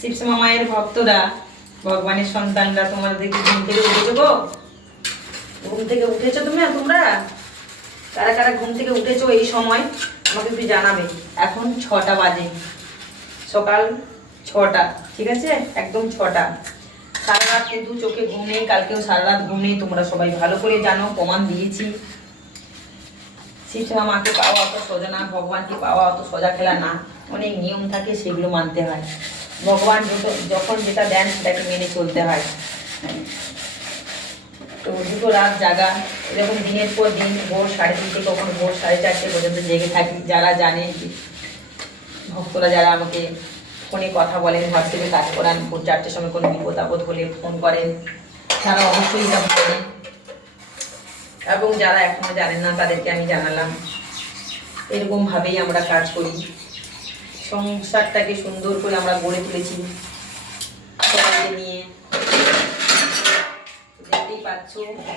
শিবসমা মায়ের ভক্তরা, ভগবানের সন্তানরা তোমাদের দেখি ঘুম থেকে উঠেছো গো? ঘুম থেকে উঠেছো তুমি তোমরা? কারা কারা ঘুম থেকে উঠেছো এই সময়? আমাকে একটু জানাবে। এখন ছটা বাজে। সকাল ছটা, ঠিক আছে? একদম ছটা। সারা রাত কিন্তু চোখে ঘুম নেই, কালকেও সারা রাত ঘুম নেই, তোমরা সবাই ভালো করে জানো, প্রমাণ দিয়েছি। শিবসমা মাকে পাওয়া অত সোজা না, ভগবানকে পাওয়া অত সোজা খেলা না। অনেক নিয়ম থাকে, সেগুলো মানতে হয়। ভগবান যখন যেটা দেন সেটাকে মেনে চলতে হয়। তো দুটো রাত জাগা, এরকম দিনের পর দিন ভোর সাড়ে তিনটে কখন ভোর সাড়ে চারটে পর্যন্ত জেগে থাকি, যারা জানে ভক্তরা যারা আমাকে ফোনে কথা বলেন, হোয়াটসঅ্যাপে কাজ করান, ভোর চারটের সময় কোনো বিপদ আপদ হলে ফোন করেন, তারা অবশ্যই এটা বলেন এবং যারা এখনও জানেন না, তাদেরকে আমি জানালাম। এরকমভাবেই আমরা কাজ করি। সংসারটাকে সুন্দর করে আমরা গড়ে তুলেছি। সবাইকে নিয়ে। দেখতেই পাচ্ছ,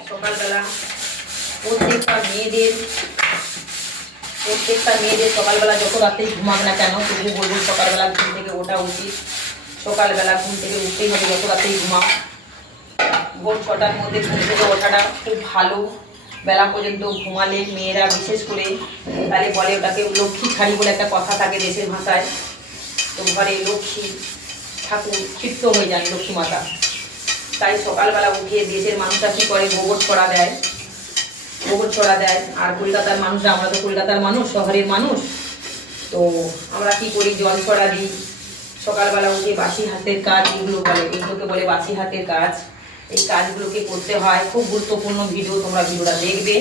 সকালবেলা প্রত্যেকটা মেয়েদের প্রত্যেকটা মেয়েদের সকালবেলা যত রাতেই ঘুমাক না কেন তবু বলব সকালবেলা ঘুম থেকে ওঠা উচিত। সকালবেলা ঘুম থেকে উঠতেই হবে, যত রাতেই ঘুমাও। ভোর ছটার মধ্যে ঘুম থেকে ওঠাটা খুব ভালো। বেলা পর্যন্ত ঘুমালে মেয়েরা বিশেষ করে, তাহলে বলে ওটাকে লক্ষ্মী ছাড়ি বলে একটা কথা থাকে দেশের ভাষায়। তো ঘরে লক্ষ্মী ঠাকুর ক্ষিপ্ত হয়ে যান লক্ষ্মী মাতা। তাই সকালবেলা উঠে দেশের মানুষরা কী করে? গোবর ছড়া দেয়। গোবর ছড়া দেয়। আর কলকাতার মানুষরা, আমরা তো কলকাতার মানুষ, শহরের মানুষ। তো আমরা কি করি? জল ছড়া দিই। সকালবেলা উঠে বাসি হাতের কাজ, এগুলো বলে, এগুলোকে বলে বাসি হাতের কাজ। এই কাজগুলোকে করতে হয়। খুব গুরুত্বপূর্ণ ভিডিও তোমরা ভিডিওটা দেখবে।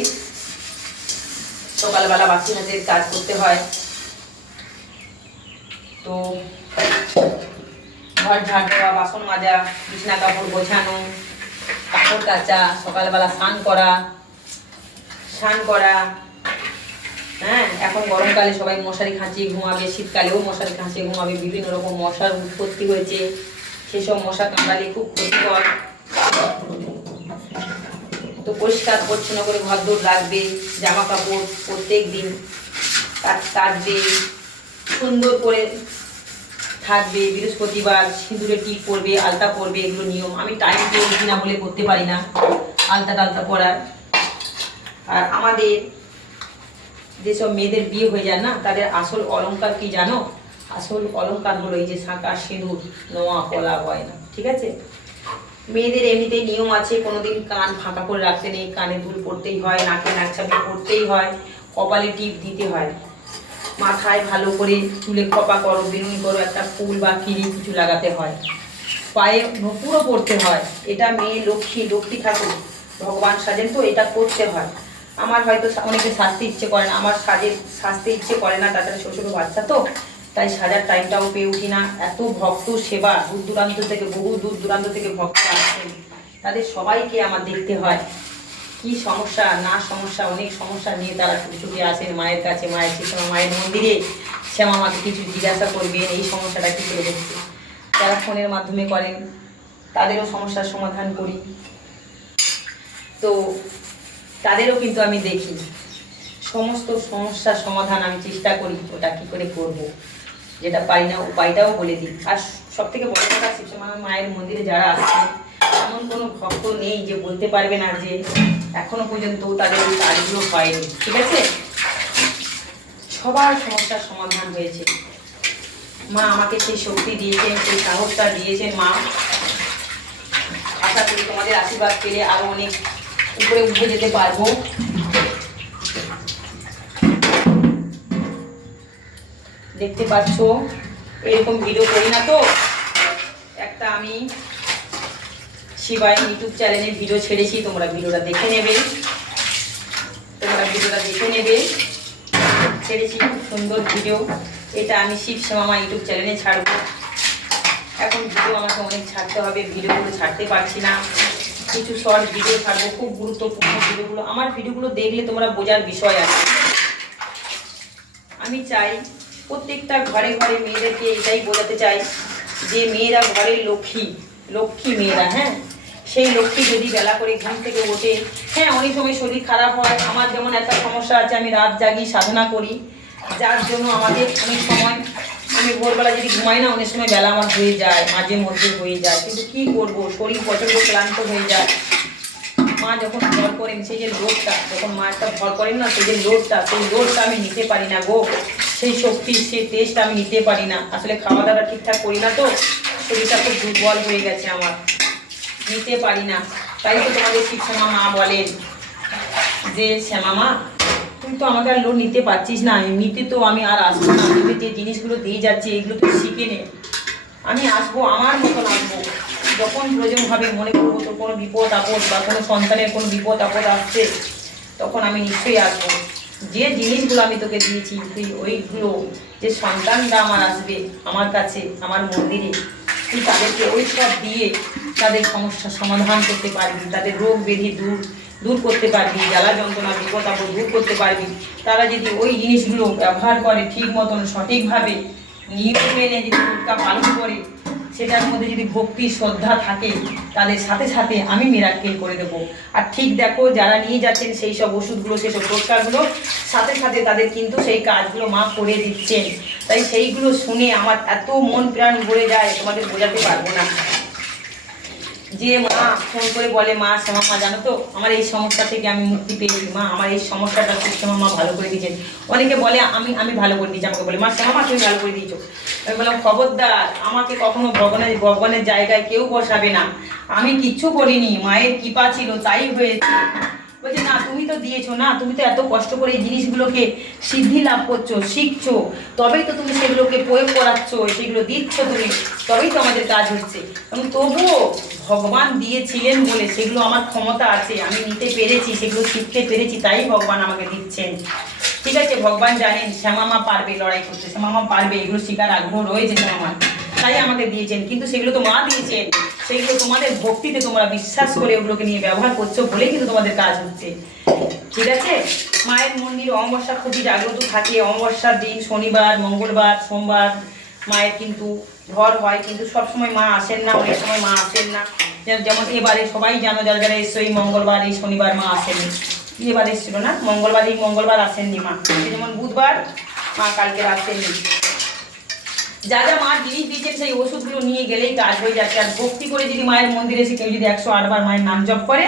সকালবেলা বাসি হাতের কাজ করতে হয়। তো ঘর ঝাড় দেওয়া, বাসন মাজা, বিছনা কাপড় গোছানো, কাপড় কাচা, সকালবেলা স্নান করা স্নান করা। হ্যাঁ এখন গরমকালে সবাই মশারি খাঁচিয়ে ঘুমাবে, শীতকালেও মশারি খাঁচিয়ে ঘুমাবে, বিভিন্ন রকম মশার উৎপত্তি হয়েছে। সেসব মশা কামড়ালে খুব ক্ষতিকর। তো পরিষ্কার, পরিচ্ছন্ন করে ঘর দৌড় রাখবে জামা কাপড় প্রত্যেক দিন কাচবে সুন্দর করে থাকবে, বৃহস্পতিবার সিঁদুরে টিপ পরবে, আলতা পরবে, এগুলো নিয়ম। আমি টাইম পেয়ে উঠি না বলে করতে পারি না, আলতা টালতা পরার। আর আমাদের যেসব মেয়েদের বিয়ে হয়ে যায় না, তাদের আসল অলংকার কি জানো? আসল অলংকার হলো এই যে শাঁকা সিঁদুর, নোয়া, কলা হয় না ঠিক আছে? মেয়েদের এমনিতেই নিয়ম আছে, কোনোদিন কান ফাঁকা করে রাখতে নেই, কানে দুল পড়তেই হয়, নাকে নাকছাপি পড়তেই হয়, কপালে টিপ দিতে হয়। মাথায় ভালো করে চুলে খপা করো, বেনুনি করো, একটা ফুল বা কিরি কিছু লাগাতে হয়। পায়ে নপুরও পড়তে হয়, এটা মেয়ে লক্ষ্মী লক্ষ্মী ঠাকুর, ভগবান সাজেন তো এটা করতে হয়। আমার হয়তো অনেকে সাজতে ইচ্ছে করে না, আমার সাজের সাজতে ইচ্ছে করে না, তাছাড়া ছোটো বাচ্চা তো তাই সাজার টাইমটাও পেয়ে উঠি না। এত ভক্ত সেবা, দূর দূরান্ত থেকে, বহু দূর দূরান্ত থেকে ভক্ত আসছেন তাদের সবাইকে আমার দেখতে হয়। কি সমস্যা, না সমস্যা, অনেক সমস্যা নিয়ে তারা ছুটে ছুটে আসেন। মায়ের কাছে, মায়ের শ্যামা মায়ের মন্দিরে। শ্যামা মাকে কিছু জিজ্ঞাসা করবেন এই সমস্যাটা কী করে হচ্ছে? যারা ফোনের মাধ্যমে করেন, তাদেরও সমস্যার সমাধান করি। তো তাদেরও কিন্তু আমি দেখি। সমস্ত সমস্যার সমাধান আমি চেষ্টা করি, ওটা কী করে করব? যেটা পারি না উপায়টাও বলে দিই। আর সব থেকে বড় কথা শিবসমা মায়ের মন্দিরে যারা আসছেন, এমন কোনো ভক্ত নেই যে বলতে পারবে না যে এখনও পর্যন্ত তাদের এই কাজগুলো হয়নি, ঠিক আছে? সবার সমস্যার সমাধান হয়েছে। মা আমাকে সেই শক্তি দিয়েছেন, সেই সাহসটা দিয়েছেন মা। আশা করি তোমাদের আশীর্বাদ পেলে আরও অনেক উপরে উঠে যেতে পারব। দেখতে পাচ্ছ? এরকম ভিডিও করি না তো? একটা আমি শিবাই ইউটিউব চ্যানেলে ভিডিও ছেড়েছি, তোমরা ভিডিওটা দেখে নেবে। তোমরা ভিডিওটা দেখে নেবে। ছেড়েছি, খুব সুন্দর ভিডিও এটা আমি শিব শ্যামা ইউটিউব চ্যানেলে ছাড়বো। এখন ভিডিও আমাকে অনেক ছাড়তে হবে ভিডিওগুলো ছাড়তে পারছি না। কিছু শর্ট ভিডিও ছাড়বো, খুব গুরুত্বপূর্ণ ভিডিওগুলো আমার ভিডিওগুলো দেখলে তোমরা বোঝার বিষয় আছে। আমি চাই প্রত্যেকটা ঘরে ঘরে মেয়েদেরকে এটাই বোঝাতে চাই যে মেয়েরা ঘরের লক্ষ্মী লক্ষ্মী মেয়েরা হ্যাঁ? সেই লক্ষ্মী যদি বেলা করে ঘুম থেকে ওঠে হ্যাঁ অনেক সময় শরীর খারাপ হয়, আমার যেমন একটা সমস্যা আছে, আমি রাত জাগি, সাধনা করি, যার জন্য আমাদের অনেক সময়, আমি ভোরবেলা যদি ঘুমাই না, অনেক সময় বেলা আমার হয়ে যায়, মাঝে মধ্যে হয়ে যায়, কিন্তু কি করব? শরীর প্রচণ্ড ক্লান্ত হয়ে যায়। মা যখন ভর করেন, সেই যে লোডটা যখন মা একটা ভর করেন না, সেই যে লোডটা সেই লোডটা আমি নিতে পারি না গো। সেই শক্তি সেই টেস্ট আমি নিতে পারি না। আসলে খাওয়া দাওয়া ঠিকঠাক করি না তো, শরীরটা খুব দুর্বল হয়ে গেছে আমার। নিতে পারি না। তাই তো তোমাদের শিক্ষমা মা বলেন যে, শ্যামা মা, তুই তো আমাকে আর লোন নিতে পারছিস না। এমনিতে তো আমি আর আসব না। তোকে যে জিনিসগুলো দিয়ে যাচ্ছে, এগুলো তুই শিখে নে। আমি আসব, আমার মতন আসব যখন প্রয়োজন হবে মনে করব তো কোনো বিপদ আপদ বা কোনো সন্তানের কোনো বিপদ আপদ আসছে, তখন আমি নিশ্চয়ই আসব। যে জিনিসগুলো আমি তোকে দিয়েছি, তুই ওইগুলো, যে সন্তানরা আমার আসবে, আমার কাছে, আমার মন্দিরে, তুই তাদেরকে ওই সব দিয়ে তাদের সমস্যার সমাধান করতে পারবি, তাদের রোগ ব্যাধি দূর দূর করতে পারবি, জ্বালা যন্ত্রণা বিপদ আপদ দূর করতে পারবি। তারা যদি ওই জিনিসগুলো ব্যবহার করে ঠিক মতন, সঠিকভাবে, নিয়ম মেনে যদি পালন করে সেটার মধ্যে যদি ভক্তি, শ্রদ্ধা থাকে তাদের সাথে সাথে আমি মিরাক্কেল করে দেবো। আর ঠিক দেখো, যারা নিয়ে যাচ্ছেন সেই সব ওষুধগুলো, সেই সব টোটকাগুলো সাথে সাথে তাদের কিন্তু সেই কাজগুলো মা করে দিচ্ছেন। তাই সেইগুলো শুনে আমার এত মন প্রাণ ভরে যায়, তোমাদের বোঝাতে পারব না। যে মা ফোন করে বলে, মা শ্যামা মা, জানো তো, আমার এই সমস্যা থেকে আমি মুক্তি পেয়েছি মা, আমার এই সমস্যাটা শ্যামা মা ভালো করে দিয়েছেন। অনেকে বলে, আমি আমি ভালো করে দিয়েছি। আমাকে বলে, মা শ্যামা মা, তুমি ভালো করে দিয়েছ। আমি বললাম, খবরদার, আমাকে কখনো ভগবানের ভগবানের জায়গায় কেউ বসাবে না। আমি কিচ্ছু করিনি, মায়ের কৃপা ছিল, তাই হয়েছে। বলছে, না, তুমি তো দিয়েছ, না, তুমি তো এত কষ্ট করে এই জিনিসগুলোকে সিদ্ধি লাভ করছ, শিখছো, তবেই তো তুমি সেগুলোকে প্রয়োগ করাচ্ছ, সেগুলো দিচ্ছ তুমি, তবেই তো আমাদের কাজ হচ্ছে। এবং তবুও ভগবান দিয়েছিলেন বলে সেগুলো আমার ক্ষমতা আছে, আমি নিতে পেরেছি, সেগুলো শিখতে পেরেছি, তাই ভগবান আমাকে দিচ্ছেন। ঠিক আছে, ভগবান জানেন, শ্যামামা পারবে লড়াই করতে, শ্যামামা পারবে, এগুলো শেখার আগ্রহ রয়েছে শ্যামামার, তাই আমাকে দিয়েছেন, কিন্তু সেগুলো তো মা দিয়েছেন। সেগুলো তোমাদের ভক্তিতে তোমরা বিশ্বাস করে ওগুলোকে নিয়ে ব্যবহার করছ বলেই কিন্তু তোমাদের কাজ হচ্ছে। ঠিক আছে? মায়ের মন্দির অমাবস্যা খুবই জাগ্রত থাকে। অমাবস্যার দিন শনিবার মঙ্গলবার সোমবার মায়ের কিন্তু ঘর হয়। কিন্তু সব সময় মা আসেন না অনেক সময় মা আসেন না। যেমন- যেমন এবারে সবাই জানো যারা যারা এসছো এই মঙ্গলবার এই শনিবার মা আসেনি এবার এসেছিল না? মঙ্গলবার এই মঙ্গলবার আসেননি মা। যেমন বুধবার মা কালকে আসেননি। যা যা মা জিনিস দিয়েছেন সেই ওষুধগুলো নিয়ে গেলেই কাজ হয়ে যাচ্ছে। আর ভক্তি করে যদি মায়ের মন্দিরে এসে কেউ যদি একশো আটবার মায়ের নাম জপ করে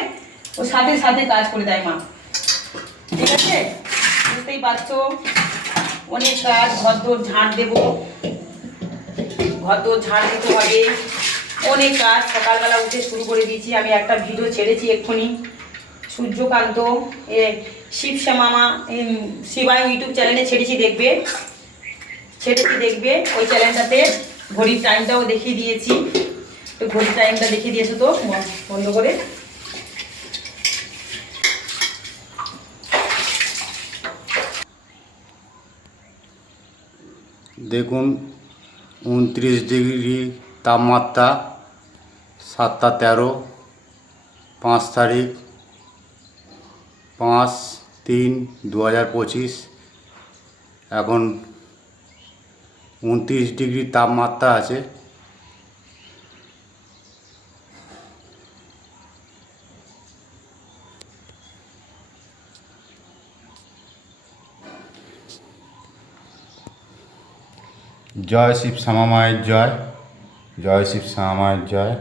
ও সাথে সাথে কাজ করে দেয় মা। ঠিক আছে? বুঝতেই পারছ? অনেক কাজ ঘর দোর ঝাঁট দেবো। ঘর দোর ঝাঁট দিতে হবে। অনেক কাজ সকালবেলা উঠে শুরু করে দিয়েছি। আমি একটা ভিডিও ছেড়েছি এক্ষুনি। সূর্যকান্ত এ শিবসা মামা এম, শিবায় ইউটিউব চ্যানেলে ছেড়েছি দেখবে। ছেড়েছি দেখবে? ওই চ্যানেলটাতে ঘড়ির টাইমটাও দেখিয়ে দিয়েছি। তো ঘড়ির টাইমটা দেখিয়ে দিয়েছ তো? বন্ধ করে। দেখুন, উনত্রিশ ডিগ্রি তাপমাত্রা, সাতটা তেরো, পাঁচ তারিখ, পাঁচ তিন দু হাজার পঁচিশ। এখন উনত্রিশ ডিগ্রি তাপমাত্রা আছে। জয় শিব শ্যামা মায়ের জয় জয় শিব শ্যামা মায়ের জয়।